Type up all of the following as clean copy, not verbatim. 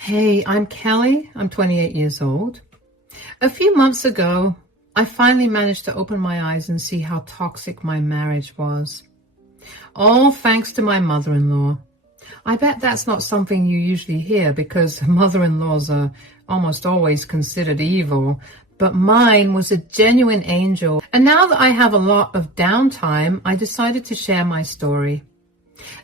Hey, I'm Kelly. I'm 28 years old. A few months ago, I finally managed to open my eyes and see how toxic my marriage was. All thanks to my mother-in-law. I bet that's not something you usually hear because mother-in-laws are almost always considered evil, but mine was a genuine angel. And now that I have a lot of downtime, I decided to share my story.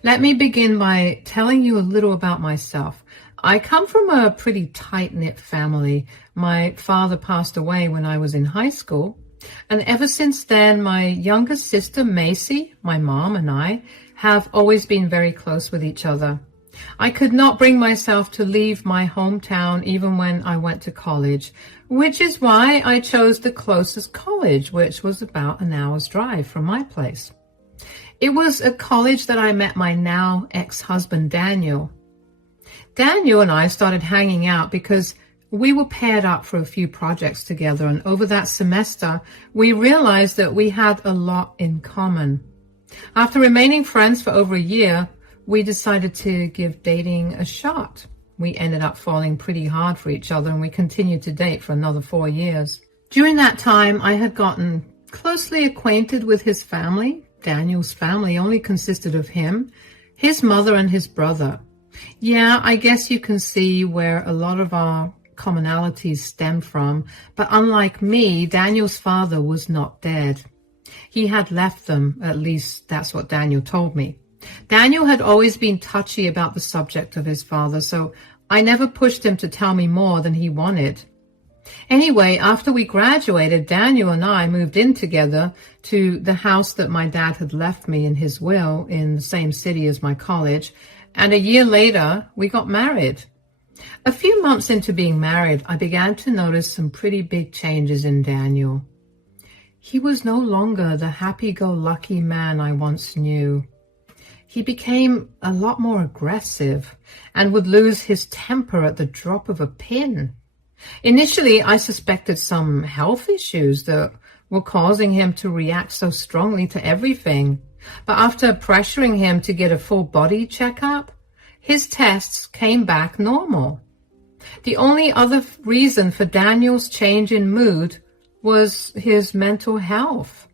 Let me begin by telling you a little about myself. I come from a pretty tight-knit family. My father passed away when I was in high school, and ever since then, my younger sister, Macy, my mom, and I have always been very close with each other. I could not bring myself to leave my hometown even when I went to college, which is why I chose the closest college, which was about an hour's drive from my place. It was a college that I met my now ex-husband, Daniel. Daniel and I started hanging out because we were paired up for a few projects together, and over that semester, we realized that we had a lot in common. After remaining friends for over a year, we decided to give dating a shot. We ended up falling pretty hard for each other, and we continued to date for another 4 years. During that time, I had gotten closely acquainted with his family. Daniel's family only consisted of him, his mother, and his brother. Yeah, I guess you can see where a lot of our commonalities stem from, but unlike me, Daniel's father was not dead. He had left them, at least that's what Daniel told me. Daniel had always been touchy about the subject of his father, so I never pushed him to tell me more than he wanted. Anyway, after we graduated, Daniel and I moved in together to the house that my dad had left me in his will in the same city as my college, and a year later, we got married. A few months into being married, I began to notice some pretty big changes in Daniel. He was no longer the happy-go-lucky man I once knew. He became a lot more aggressive and would lose his temper at the drop of a pin. Initially, I suspected some health issues that were causing him to react so strongly to everything. But after pressuring him to get a full body checkup, his tests came back normal. The only other reason for Daniel's change in mood was his mental health.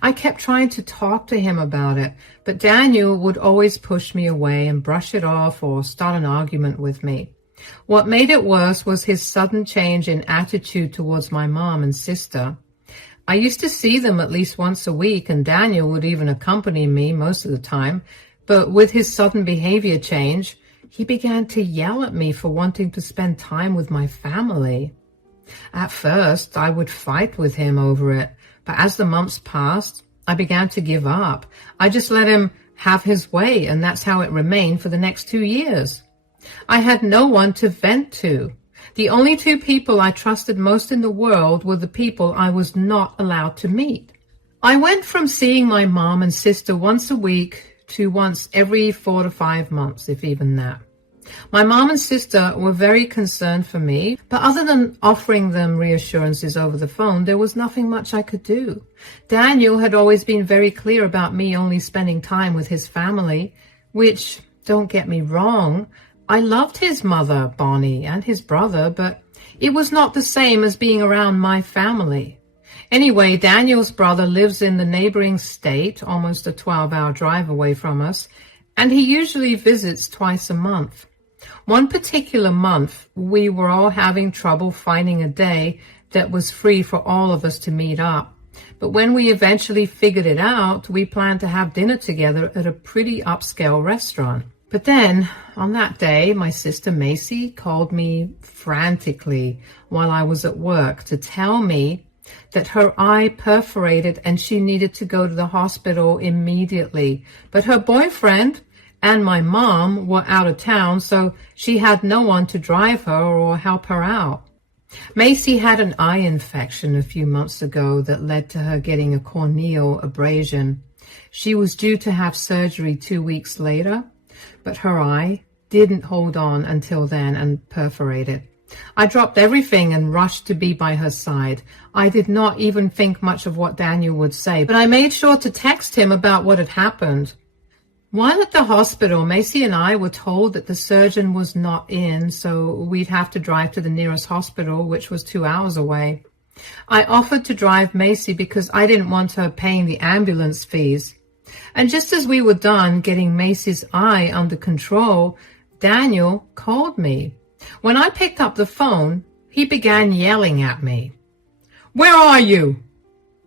I kept trying to talk to him about it, but Daniel would always push me away and brush it off or start an argument with me. What made it worse was his sudden change in attitude towards my mom and sister. I used to see them at least once a week, and Daniel would even accompany me most of the time. But with his sudden behavior change, he began to yell at me for wanting to spend time with my family. At first, I would fight with him over it, but as the months passed, I began to give up. I just let him have his way, and that's how it remained for the next 2 years. I had no one to vent to. The only two people I trusted most in the world were the people I was not allowed to meet. I went from seeing my mom and sister once a week to once every 4 to 5 months, if even that. My mom and sister were very concerned for me, but other than offering them reassurances over the phone, there was nothing much I could do. Daniel had always been very clear about me only spending time with his family, which, don't get me wrong, I loved his mother, Bonnie, and his brother, but it was not the same as being around my family. Anyway, Daniel's brother lives in the neighboring state, almost a 12-hour drive away from us, and he usually visits twice a month. One particular month, we were all having trouble finding a day that was free for all of us to meet up. But when we eventually figured it out, we planned to have dinner together at a pretty upscale restaurant. But then, on that day, my sister Macy called me frantically while I was at work to tell me that her eye perforated and she needed to go to the hospital immediately. But her boyfriend and my mom were out of town, so she had no one to drive her or help her out. Macy had an eye infection a few months ago that led to her getting a corneal abrasion. She was due to have surgery 2 weeks later, but her eye didn't hold on until then and perforated. I dropped everything and rushed to be by her side. I did not even think much of what Daniel would say, but I made sure to text him about what had happened. While at the hospital, Macy and I were told that the surgeon was not in, so we'd have to drive to the nearest hospital, which was 2 hours away. I offered to drive Macy because I didn't want her paying the ambulance fees. And just as we were done getting Macy's eye under control, Daniel called me. When I picked up the phone, he began yelling at me. "Where are you?"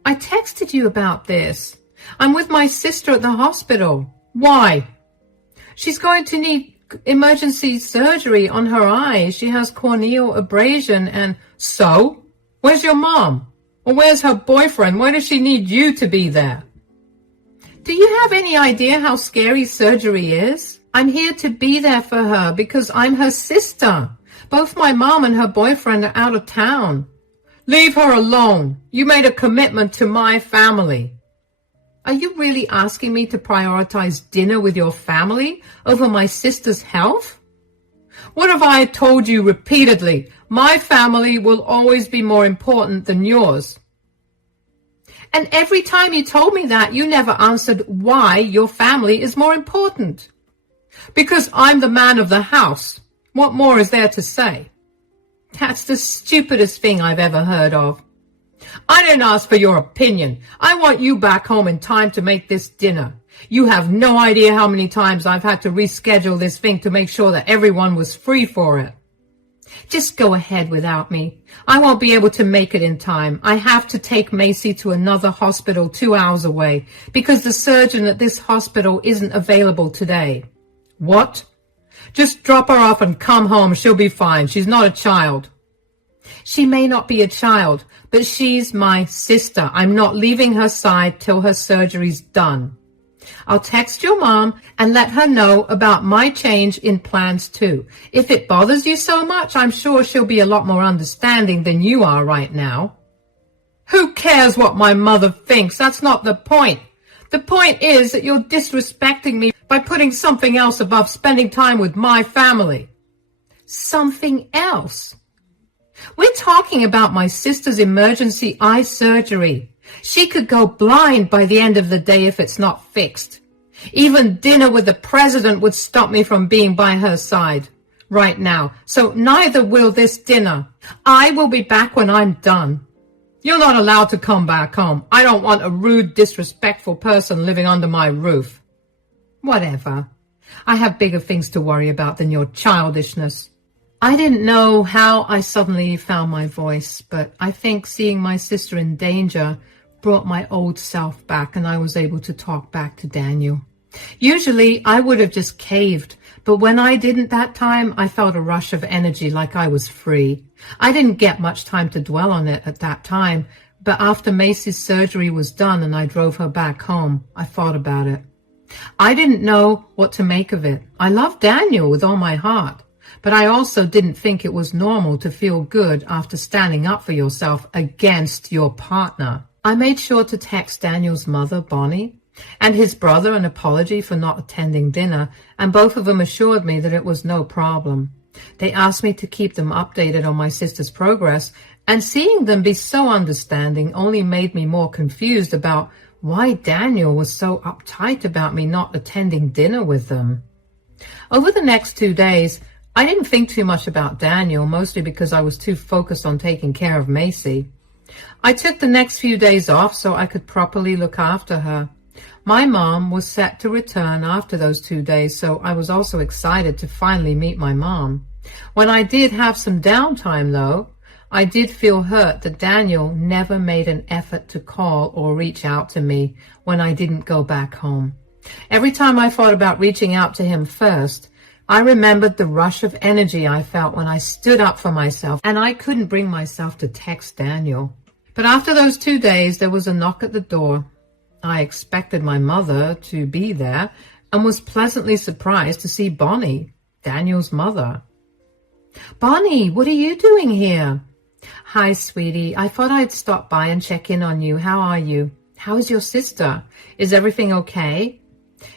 "I texted you about this. I'm with my sister at the hospital." "Why?" "She's going to need emergency surgery on her eye. She has corneal abrasion and..." "So? Where's your mom? Or where's her boyfriend? Why does she need you to be there?" "Do you have any idea how scary surgery is? I'm here to be there for her because I'm her sister. Both my mom and her boyfriend are out of town." "Leave her alone. You made a commitment to my family." "Are you really asking me to prioritize dinner with your family over my sister's health?" "What have I told you repeatedly? My family will always be more important than yours." "And every time you told me that, you never answered why your family is more important." "Because I'm the man of the house. What more is there to say?" "That's the stupidest thing I've ever heard of." "I didn't ask for your opinion. I want you back home in time to make this dinner. You have no idea how many times I've had to reschedule this thing to make sure that everyone was free for it." "Just go ahead without me. I won't be able to make it in time. I have to take Macy to another hospital 2 hours away because the surgeon at this hospital isn't available today." "What?" "Just drop her off and come home. She'll be fine. She's not a child." "She may not be a child, but she's my sister. I'm not leaving her side till her surgery's done. I'll text your mom and let her know about my change in plans too. If it bothers you so much, I'm sure she'll be a lot more understanding than you are right now." "Who cares what my mother thinks? That's not the point. The point is that you're disrespecting me by putting something else above spending time with my family." "Something else?" "We're talking about my sister's emergency eye surgery. She could go blind by the end of the day if it's not fixed. Even dinner with the president would stop me from being by her side right now. So neither will this dinner. I will be back when I'm done." "You're not allowed to come back home. I don't want a rude, disrespectful person living under my roof." "Whatever. I have bigger things to worry about than your childishness." I didn't know how I suddenly found my voice, but I think seeing my sister in danger brought my old self back and I was able to talk back to Daniel. Usually I would have just caved, but when I didn't that time, I felt a rush of energy like I was free. I didn't get much time to dwell on it at that time, but after Macy's surgery was done and I drove her back home, I thought about it. I didn't know what to make of it. I loved Daniel with all my heart, but I also didn't think it was normal to feel good after standing up for yourself against your partner. I made sure to text Daniel's mother, Bonnie, and his brother an apology for not attending dinner, and both of them assured me that it was no problem. They asked me to keep them updated on my sister's progress, and seeing them be so understanding only made me more confused about why Daniel was so uptight about me not attending dinner with them. Over the next 2 days, I didn't think too much about Daniel, mostly because I was too focused on taking care of Macy. I took the next few days off so I could properly look after her. My mom was set to return after those 2 days, so I was also excited to finally meet my mom. When I did have some downtime, though, I did feel hurt that Daniel never made an effort to call or reach out to me when I didn't go back home. Every time I thought about reaching out to him first, I remembered the rush of energy I felt when I stood up for myself, and I couldn't bring myself to text Daniel. But after those 2 days, there was a knock at the door. I expected my mother to be there and was pleasantly surprised to see Bonnie, Daniel's mother. "Bonnie, what are you doing here?" "Hi, sweetie. I thought I'd stop by and check in on you. How are you? How is your sister? Is everything okay?"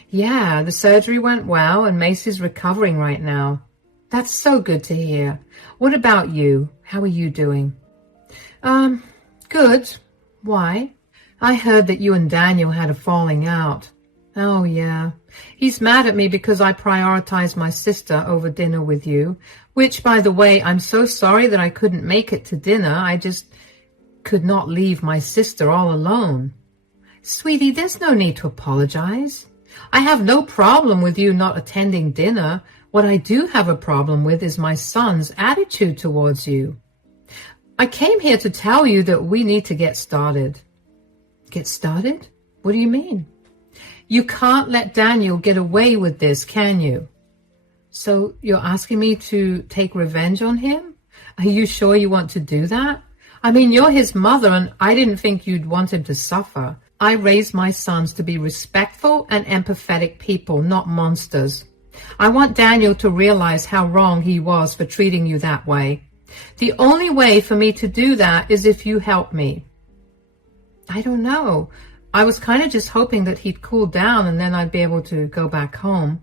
"Yeah, the surgery went well and Macy's recovering right now." "That's so good to hear. What about you? How are you doing?" Good. Why?" "I heard that you and Daniel had a falling out." Oh, yeah. He's mad at me because I prioritized my sister over dinner with you, which, by the way, I'm so sorry that I couldn't make it to dinner. I just could not leave my sister all alone. Sweetie, there's no need to apologize. I have no problem with you not attending dinner. What I do have a problem with is my son's attitude towards you. I came here to tell you that we need to get started. Get started? What do you mean? You can't let Daniel get away with this, can you? So you're asking me to take revenge on him? Are you sure you want to do that? I mean, you're his mother, and I didn't think you'd want him to suffer. I raised my sons to be respectful and empathetic people, not monsters. I want Daniel to realize how wrong he was for treating you that way. The only way for me to do that is if you help me. I don't know. I was kind of just hoping that he'd cool down and then I'd be able to go back home.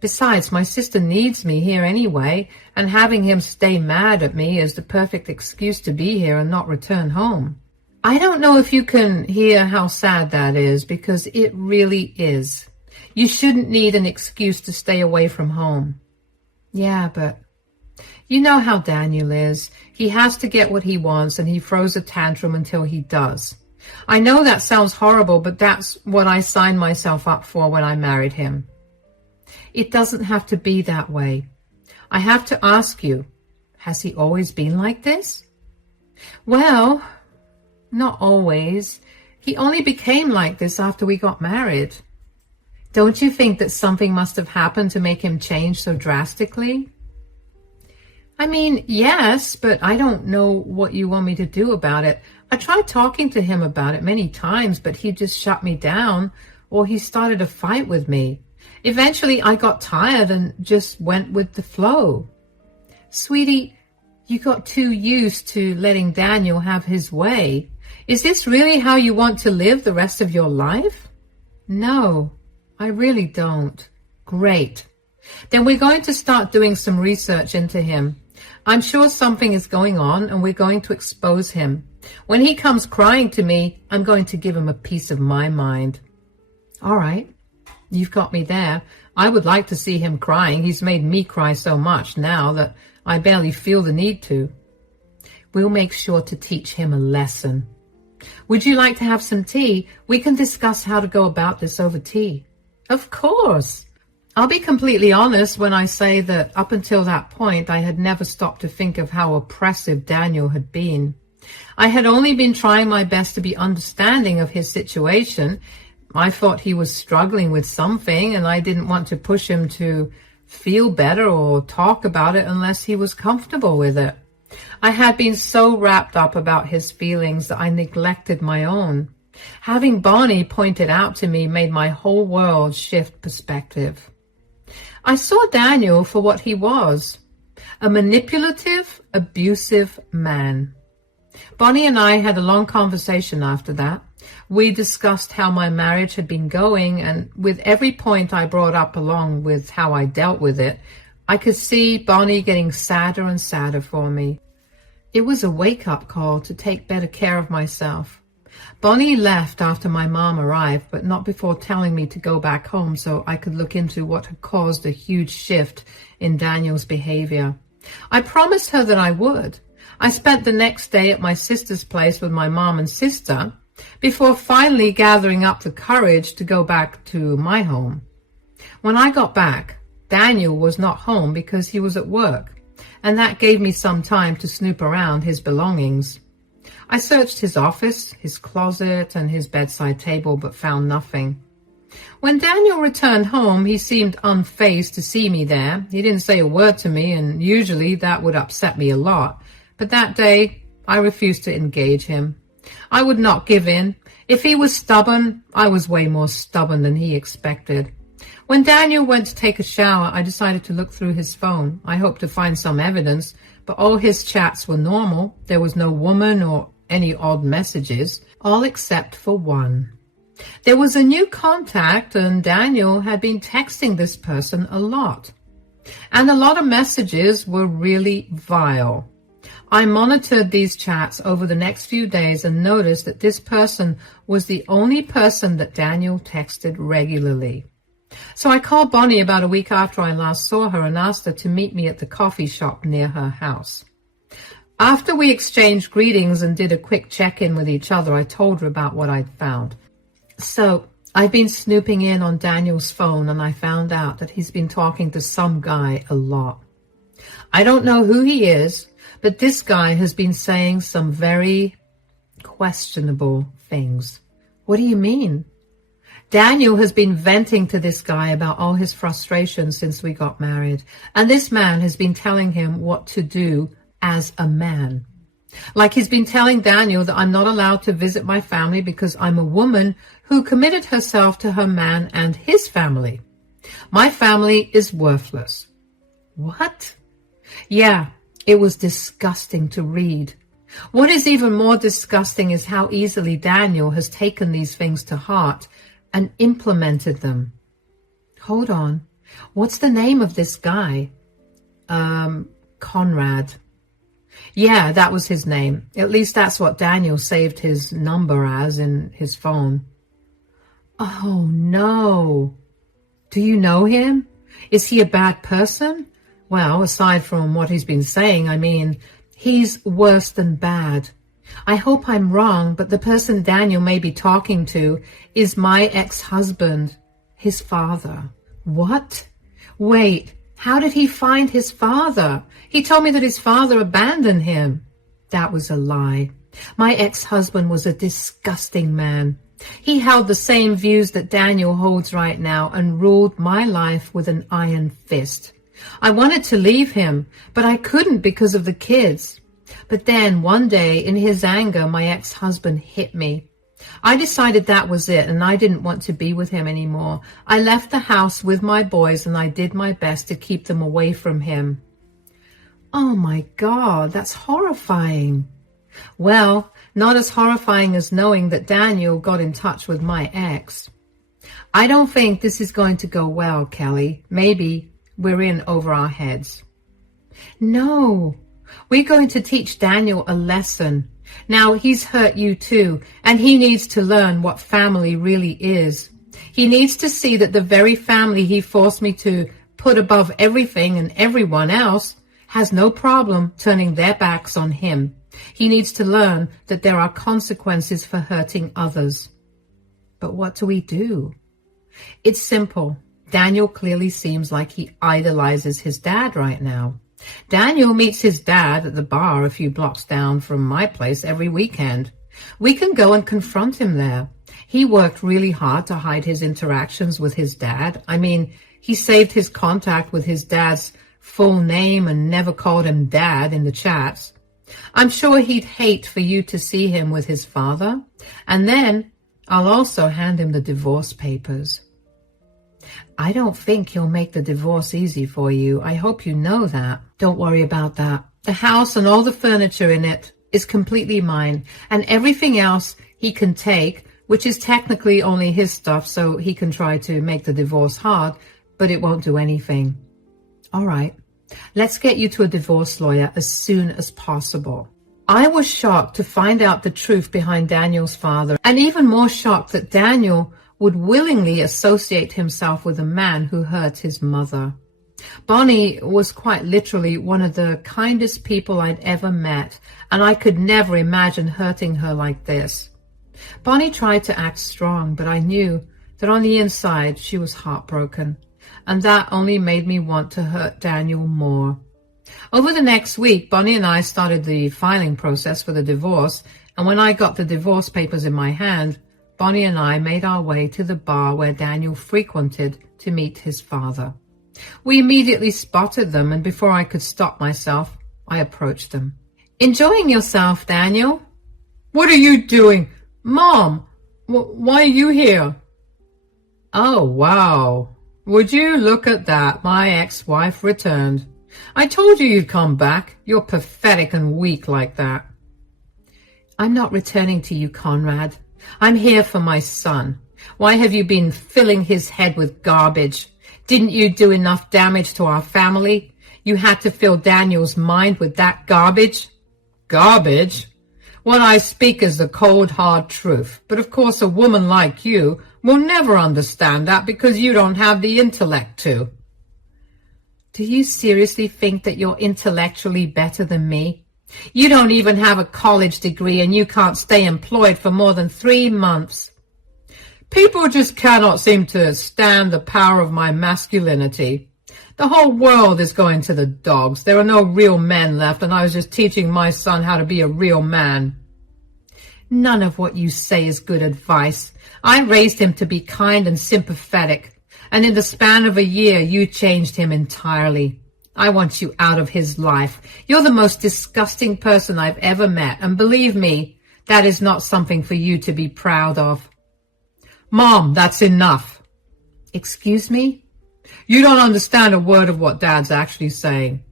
Besides, my sister needs me here anyway, and having him stay mad at me is the perfect excuse to be here and not return home. I don't know if you can hear how sad that is, because it really is. You shouldn't need an excuse to stay away from home. Yeah, but you know how Daniel is. He has to get what he wants, and he throws a tantrum until he does. I know that sounds horrible, but that's what I signed myself up for when I married him. It doesn't have to be that way. I have to ask you, has he always been like this? Well, not always. He only became like this after we got married. Don't you think that something must have happened to make him change so drastically? I mean, yes, but I don't know what you want me to do about it. I tried talking to him about it many times, but he just shut me down, or he started a fight with me. Eventually, I got tired and just went with the flow. Sweetie, you got too used to letting Daniel have his way. Is this really how you want to live the rest of your life? No, I really don't. Great. Then we're going to start doing some research into him. I'm sure something is going on, and we're going to expose him. When he comes crying to me, I'm going to give him a piece of my mind. All right. You've got me there. I would like to see him crying. He's made me cry so much now that I barely feel the need to. We'll make sure to teach him a lesson. Would you like to have some tea? We can discuss how to go about this over tea. Of course. I'll be completely honest when I say that up until that point, I had never stopped to think of how oppressive Daniel had been. I had only been trying my best to be understanding of his situation. I thought he was struggling with something, and I didn't want to push him to feel better or talk about it unless he was comfortable with it. I had been so wrapped up about his feelings that I neglected my own. Having Bonnie pointed out to me made my whole world shift perspective. I saw Daniel for what he was, a manipulative, abusive man. Bonnie and I had a long conversation after that. We discussed how my marriage had been going, and with every point I brought up along with how I dealt with it, I could see Bonnie getting sadder and sadder for me. It was a wake-up call to take better care of myself. Bonnie left after my mom arrived, but not before telling me to go back home so I could look into what had caused a huge shift in Daniel's behavior. I promised her that I would. I spent the next day at my sister's place with my mom and sister before finally gathering up the courage to go back to my home. When I got back, Daniel was not home because he was at work, and that gave me some time to snoop around his belongings. I searched his office, his closet, and his bedside table, but found nothing. When Daniel returned home, he seemed unfazed to see me there. He didn't say a word to me, and usually that would upset me a lot. But that day, I refused to engage him. I would not give in. If he was stubborn, I was way more stubborn than he expected. When Daniel went to take a shower, I decided to look through his phone. I hoped to find some evidence, but all his chats were normal. There was no woman or any odd messages, all except for one. There was a new contact, and Daniel had been texting this person a lot. And a lot of messages were really vile. I monitored these chats over the next few days and noticed that this person was the only person that Daniel texted regularly. So I called Bonnie about a week after I last saw her and asked her to meet me at the coffee shop near her house. After we exchanged greetings and did a quick check-in with each other, I told her about what I'd found. So I've been snooping in on Daniel's phone and I found out that he's been talking to some guy a lot. I don't know who he is, but this guy has been saying some very questionable things. What do you mean? Daniel has been venting to this guy about all his frustrations since we got married, and this man has been telling him what to do as a man. Like he's been telling Daniel that I'm not allowed to visit my family because I'm a woman who committed herself to her man and his family. My family is worthless. What? Yeah, it was disgusting to read. What is even more disgusting is how easily Daniel has taken these things to heart and implemented them. Hold on. What's the name of this guy? Conrad. Yeah, that was his name. At least that's what Daniel saved his number as in his phone. Oh, no. Do you know him? Is he a bad person? Well, aside from what he's been saying, I mean, he's worse than bad. I hope I'm wrong, but the person Daniel may be talking to is my ex-husband, his father. What? Wait, how did he find his father? He told me that his father abandoned him. That was a lie. My ex-husband was a disgusting man. He held the same views that Daniel holds right now and ruled my life with an iron fist. I wanted to leave him, but I couldn't because of the kids. But then one day, in his anger, my ex-husband hit me. I decided that was it, and I didn't want to be with him anymore. I left the house with my boys, and I did my best to keep them away from him. Oh my God, that's horrifying. Well, not as horrifying as knowing that Daniel got in touch with my ex. I don't think this is going to go well, Kelly. Maybe we're in over our heads. No, we're going to teach Daniel a lesson. Now, he's hurt you too, and he needs to learn what family really is. He needs to see that the very family he forced me to put above everything and everyone else has no problem turning their backs on him. He needs to learn that there are consequences for hurting others. But what do we do? It's simple. Daniel clearly seems like he idolizes his dad right now. Daniel meets his dad at the bar a few blocks down from my place every weekend. We can go and confront him there. He worked really hard to hide his interactions with his dad. I mean, he saved his contact with his dad's full name and never called him dad in the chats. I'm sure he'd hate for you to see him with his father. And then I'll also hand him the divorce papers. I don't think he'll make the divorce easy for you. I hope you know that. Don't worry about that. The house and all the furniture in it is completely mine, and everything else he can take, which is technically only his stuff, so he can try to make the divorce hard, but it won't do anything. All right, let's get you to a divorce lawyer as soon as possible. I was shocked to find out the truth behind Daniel's father, and even more shocked that Daniel would willingly associate himself with a man who hurt his mother. Bonnie was quite literally one of the kindest people I'd ever met, and I could never imagine hurting her like this. Bonnie tried to act strong, but I knew that on the inside she was heartbroken, and that only made me want to hurt Daniel more. Over the next week, Bonnie and I started the filing process for the divorce, and when I got the divorce papers in my hand, Bonnie and I made our way to the bar where Daniel frequented to meet his father. We immediately spotted them, and before I could stop myself, I approached them. Enjoying yourself, Daniel? What are you doing? Mom, why are you here? Oh, wow. Would you look at that? My ex-wife returned. I told you you'd come back. You're pathetic and weak like that. I'm not returning to you, Conrad. I'm here for my son. Why have you been filling his head with garbage? Didn't you do enough damage to our family? You had to fill Daniel's mind with that garbage? Garbage? What I speak is the cold, hard truth. But of course a woman like you will never understand that because you don't have the intellect to. Do you seriously think that you're intellectually better than me? You don't even have a college degree and you can't stay employed for more than 3 months. People just cannot seem to stand the power of my masculinity. The whole world is going to the dogs. There are no real men left, and I was just teaching my son how to be a real man. None of what you say is good advice. I raised him to be kind and sympathetic, and in the span of a year, you changed him entirely. I want you out of his life. You're the most disgusting person I've ever met, and believe me, that is not something for you to be proud of. Mom, that's enough. Excuse me? You don't understand a word of what Dad's actually saying.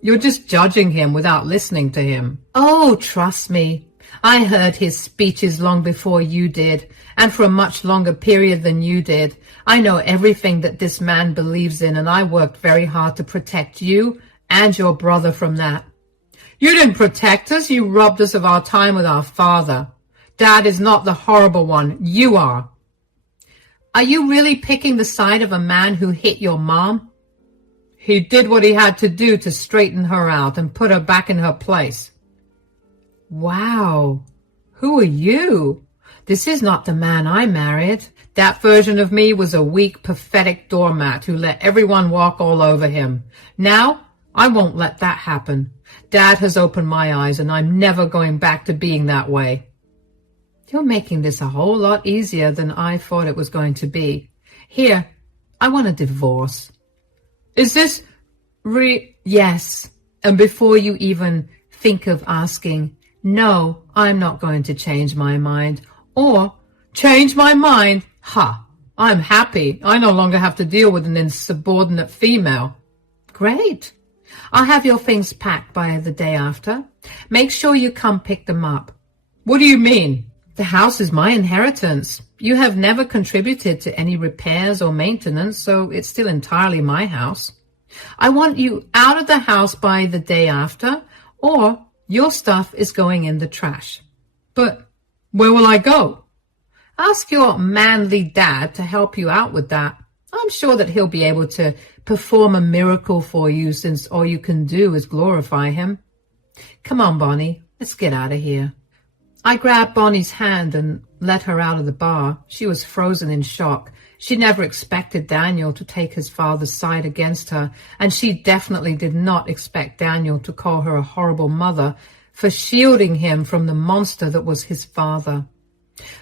You're just judging him without listening to him. Oh, trust me. I heard his speeches long before you did, and for a much longer period than you did. I know everything that this man believes in, and I worked very hard to protect you and your brother from that. You didn't protect us. You robbed us of our time with our father. Dad is not the horrible one. You are. Are you really picking the side of a man who hit your mom? He did what he had to do to straighten her out and put her back in her place. Wow. Who are you? This is not the man I married. That version of me was a weak, pathetic doormat who let everyone walk all over him. Now, I won't let that happen. Dad has opened my eyes, and I'm never going back to being that way. You're making this a whole lot easier than I thought it was going to be. Here, I want a divorce. Is this Yes. And before you even think of asking, no, I'm not going to change my mind. Or, change my mind? Ha! I'm happy. I no longer have to deal with an insubordinate female. Great. I'll have your things packed by the day after. Make sure you come pick them up. What do you mean? The house is my inheritance. You have never contributed to any repairs or maintenance, so it's still entirely my house. I want you out of the house by the day after, or your stuff is going in the trash. But where will I go? Ask your manly dad to help you out with that. I'm sure that he'll be able to perform a miracle for you, since all you can do is glorify him. Come on, Bonnie, let's get out of here. I grabbed Bonnie's hand and let her out of the bar. She was frozen in shock. She never expected Daniel to take his father's side against her, and she definitely did not expect Daniel to call her a horrible mother for shielding him from the monster that was his father.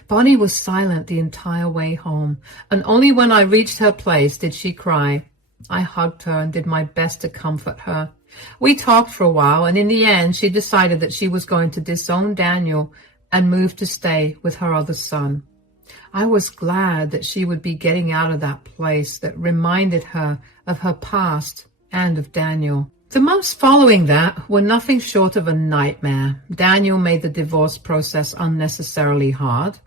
Bonnie was silent the entire way home, and only when I reached her place did she cry. I hugged her and did my best to comfort her. We talked for a while, and in the end she decided that she was going to disown Daniel and move to stay with her other son. I was glad that she would be getting out of that place that reminded her of her past and of Daniel. The months following that were nothing short of a nightmare. Daniel made the divorce process unnecessarily hard.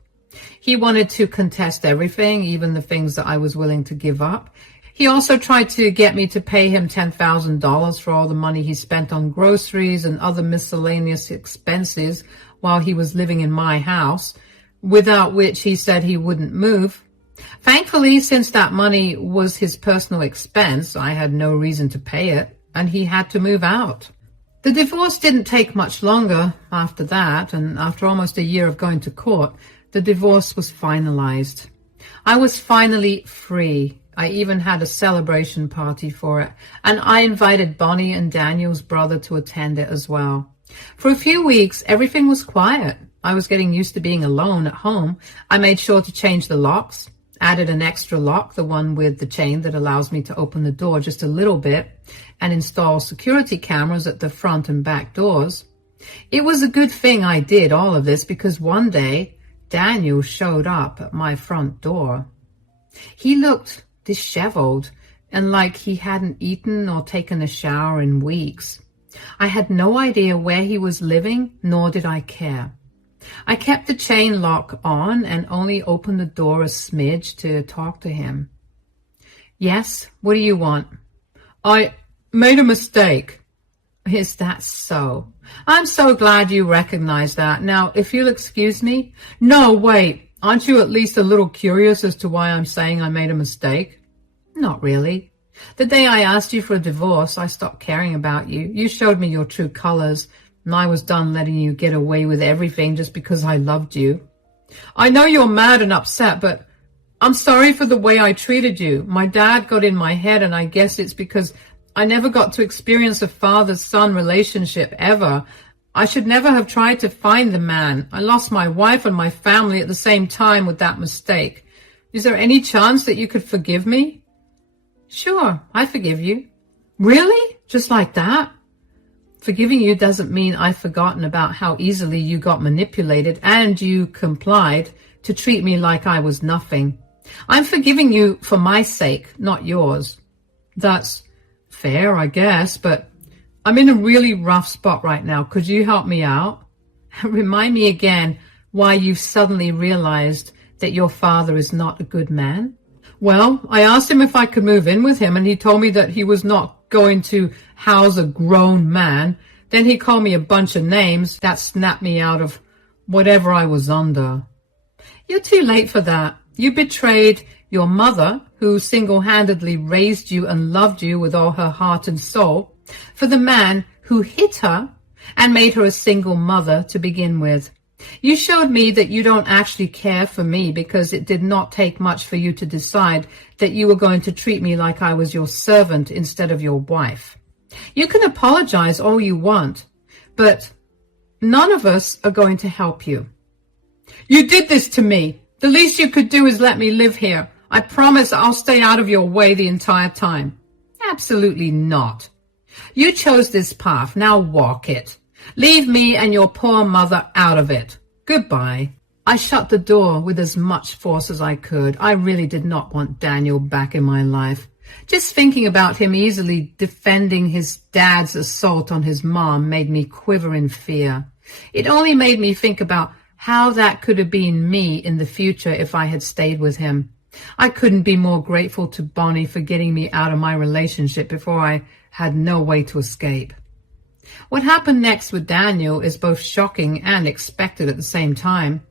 He wanted to contest everything, even the things that I was willing to give up. He also tried to get me to pay him $10,000 for all the money he spent on groceries and other miscellaneous expenses while he was living in my house, without which he said he wouldn't move. Thankfully, since that money was his personal expense, I had no reason to pay it, and he had to move out. The divorce didn't take much longer after that, and after almost a year of going to court, the divorce was finalized. I was finally free. I even had a celebration party for it, and I invited Bonnie and Daniel's brother to attend it as well. For a few weeks, everything was quiet. I was getting used to being alone at home. I made sure to change the locks, added an extra lock, the one with the chain that allows me to open the door just a little bit, and install security cameras at the front and back doors. It was a good thing I did all of this, because one day Daniel showed up at my front door. He looked disheveled and like he hadn't eaten or taken a shower in weeks. I had no idea where he was living, nor did I care. I kept the chain lock on and only opened the door a smidge to talk to him. Yes, what do you want? I made a mistake. Is that so? I'm so glad you recognize that. Now, if you'll excuse me. No, wait. Aren't you at least a little curious as to why I'm saying I made a mistake? Not really. The day I asked you for a divorce, I stopped caring about you. You showed me your true colors, and I was done letting you get away with everything just because I loved you. I know you're mad and upset, but I'm sorry for the way I treated you. My dad got in my head, and I guess it's because I never got to experience a father-son relationship ever. I should never have tried to find the man. I lost my wife and my family at the same time with that mistake. Is there any chance that you could forgive me? Sure, I forgive you. Really? Just like that? Forgiving you doesn't mean I've forgotten about how easily you got manipulated and you complied to treat me like I was nothing. I'm forgiving you for my sake, not yours. That's fair, I guess, but I'm in a really rough spot right now. Could you help me out? Remind me again why you've suddenly realized that your father is not a good man? Well, I asked him if I could move in with him, and he told me that he was not going to house a grown man. Then he called me a bunch of names that snapped me out of whatever I was under. You're too late for that. You betrayed your mother, who single-handedly raised you and loved you with all her heart and soul, for the man who hit her and made her a single mother to begin with. You showed me that you don't actually care for me because it did not take much for you to decide that you were going to treat me like I was your servant instead of your wife. You can apologize all you want, but none of us are going to help you. You did this to me. The least you could do is let me live here. I promise I'll stay out of your way the entire time. Absolutely not. You chose this path. Now walk it. Leave me and your poor mother out of it. Goodbye. I shut the door with as much force as I could. I really did not want Daniel back in my life. Just thinking about him easily defending his dad's assault on his mom made me quiver in fear. It only made me think about how that could have been me in the future if I had stayed with him. I couldn't be more grateful to Bonnie for getting me out of my relationship before I had no way to escape. What happened next with Daniel is both shocking and expected at the same time.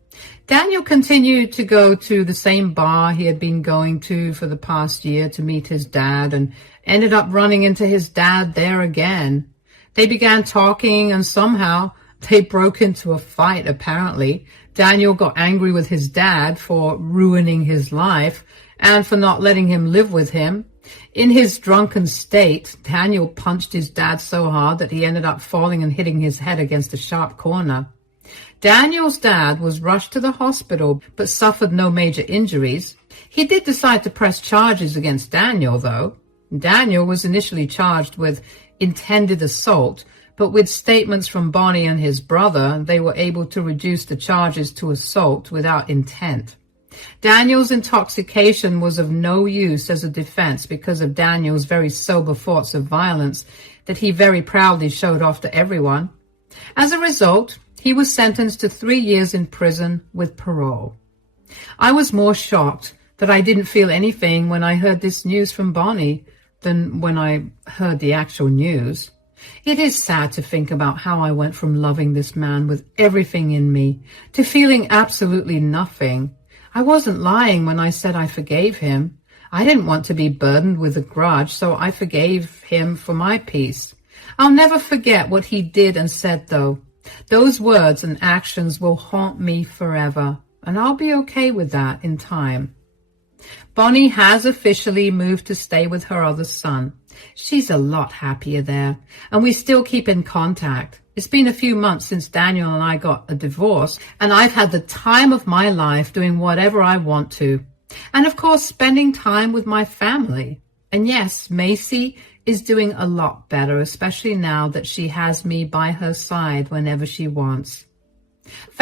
Daniel continued to go to the same bar he had been going to for the past year to meet his dad and ended up running into his dad there again. They began talking and somehow they broke into a fight, apparently. Daniel got angry with his dad for ruining his life and for not letting him live with him. In his drunken state, Daniel punched his dad so hard that he ended up falling and hitting his head against a sharp corner. Daniel's dad was rushed to the hospital but suffered no major injuries. He did decide to press charges against Daniel, though. Daniel was initially charged with intended assault, but with statements from Bonnie and his brother, they were able to reduce the charges to assault without intent. Daniel's intoxication was of no use as a defense because of Daniel's very sober thoughts of violence that he very proudly showed off to everyone. As a result, he was sentenced to 3 years in prison with parole. I was more shocked that I didn't feel anything when I heard this news from Bonnie than when I heard the actual news. It is sad to think about how I went from loving this man with everything in me to feeling absolutely nothing. I wasn't lying when I said I forgave him. I didn't want to be burdened with a grudge, so I forgave him for my peace. I'll never forget what he did and said, though. Those words and actions will haunt me forever, and I'll be okay with that in time. Bonnie has officially moved to stay with her other son. She's a lot happier there, and we still keep in contact. It's been a few months since Daniel and I got a divorce, and I've had the time of my life doing whatever I want to. And of course, spending time with my family. And yes, Macy is doing a lot better, especially now that she has me by her side whenever she wants. Thank